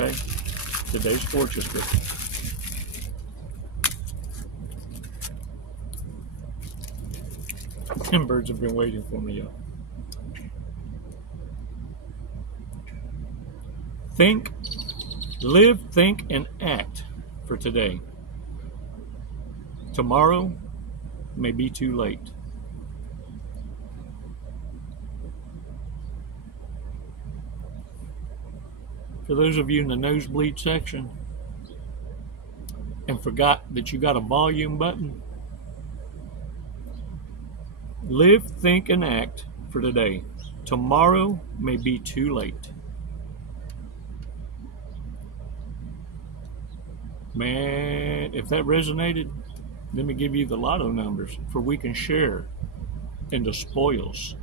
Okay? Today's Fortous Cookie. Them birds have been waiting for me, y'all. Think, live, think, and act for today. Tomorrow may be too late. For those of you in the nosebleed section and forgot that you got a volume button, live, think, and act for today. Tomorrow may be too late. Man, if that resonated, let me give you the lotto numbers for we can share in the spoils.